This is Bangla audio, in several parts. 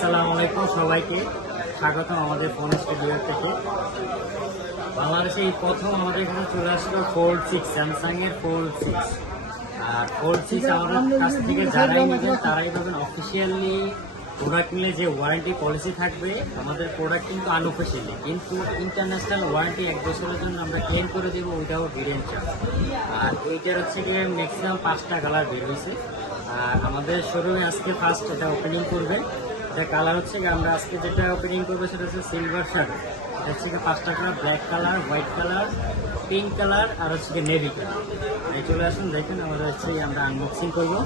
আসসালামু আলাইকুম সবাইকে স্বাগতম আমাদের ফোন স্টুডিও থেকে। বাংলাদেশে এই প্রথম আমাদের এখানে চলে আসলো ফোল্ড 6 স্যামসাং এর ফোল্ড 6। আর ফোল্ড 6 আমাদের কাছ থেকে যারাই নেবেন তারাই পাবেন অফিসিয়ালি প্রোডাক্ট নিলে যে ওয়ারেন্টি পলিসি থাকবে। আমাদের প্রোডাক্ট কিন্তু আনঅফিসিয়ালি, কিন্তু ইন্টারন্যাশনাল ওয়ারেন্টি 1 বছরের জন্য আমরা ক্লেম করে দেবো উইদাউট হিডেন চার্জ। আর এইটার হচ্ছে গিয়ে ম্যাক্সিমাম 5টা কালার বের হয়েছে। আর আমাদের শোরুমে আজকে ফার্স্ট এটা ওপেনিং করবে। এটা কালার হচ্ছে আমরা আজকে যেটা ওপেনিং করবো সেটা হচ্ছে সিলভার শ্যাডো। এটা হচ্ছে 5টা colour, black colour, white colour, pink colour আর হচ্ছে নেভি কালার। এই চলে আসুন, দেখেন আমাদের হচ্ছে আমরা আনবক্সিং করবো।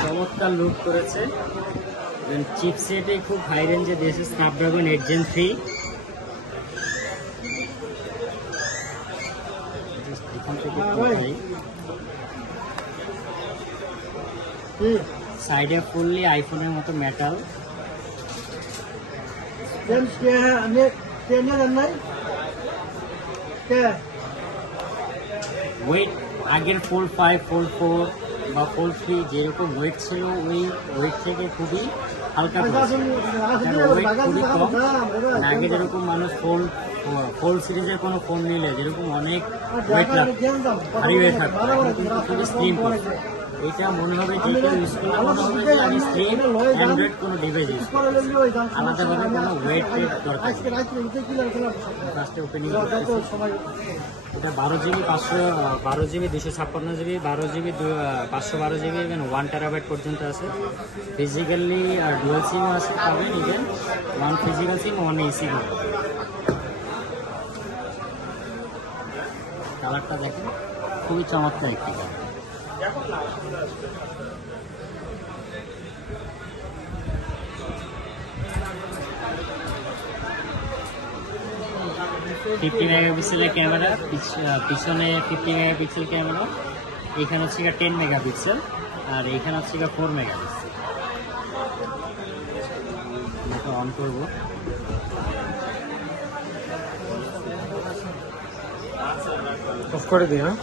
চমৎকার লুক করেছে। চিপসেটে খুব হাই রেঞ্জে দিয়েছে স্ন্যাপড্রাগন 8 Gen 3। সাইডে ফুললি আইফোনের মতো মেটাল। ওয়েট আগের ফোল্ড 5, ফোল্ড 4 বা ফোল্ড 3 যেরকম ওয়েট ছিল ওই ওয়েট থেকে খুবই হালকা, ওয়েট খুবই কম। আগে যেরকম মানুষ ফোল্ড সিরিজের কোনো ফোন নিলে যেরকম অনেক ওয়েট লাগতো, ভারী হয়ে থাকতো, কিন্তু খুবই স্লিম। এটা মনে হবে যে কেউ ইউজ করলে মনে হবে যে আমি স্লিম অ্যান্ড্রয়েড কোনো ডিভাইস ইউজ করি, আলাদাভাবে কোনো ওয়েটের দরকার। ফার্স্টে ওপেনিং এটা 12GB 512GB 256GB 12GB 512GB এবং 1 TB পর্যন্ত আছে। ফিজিক্যালি আর ডুয়াল সিমও আছে, পাবেন ইভেন 1 ফিজিক্যাল সিম 1 এসি। কালারটা দেখেন, খুবই চমৎকার একটি কালার। 50 মেগাপিক্সেলের ক্যামেরা, পিছনে 50 মেগাপিক্সেল ক্যামেরা, এখানে হচ্ছে 10 মেগাপিক্সেল আর এখানে হচ্ছে 4 মেগাপিক্সেল। এটা অন করব। অফ করে দিই। হ্যাঁ,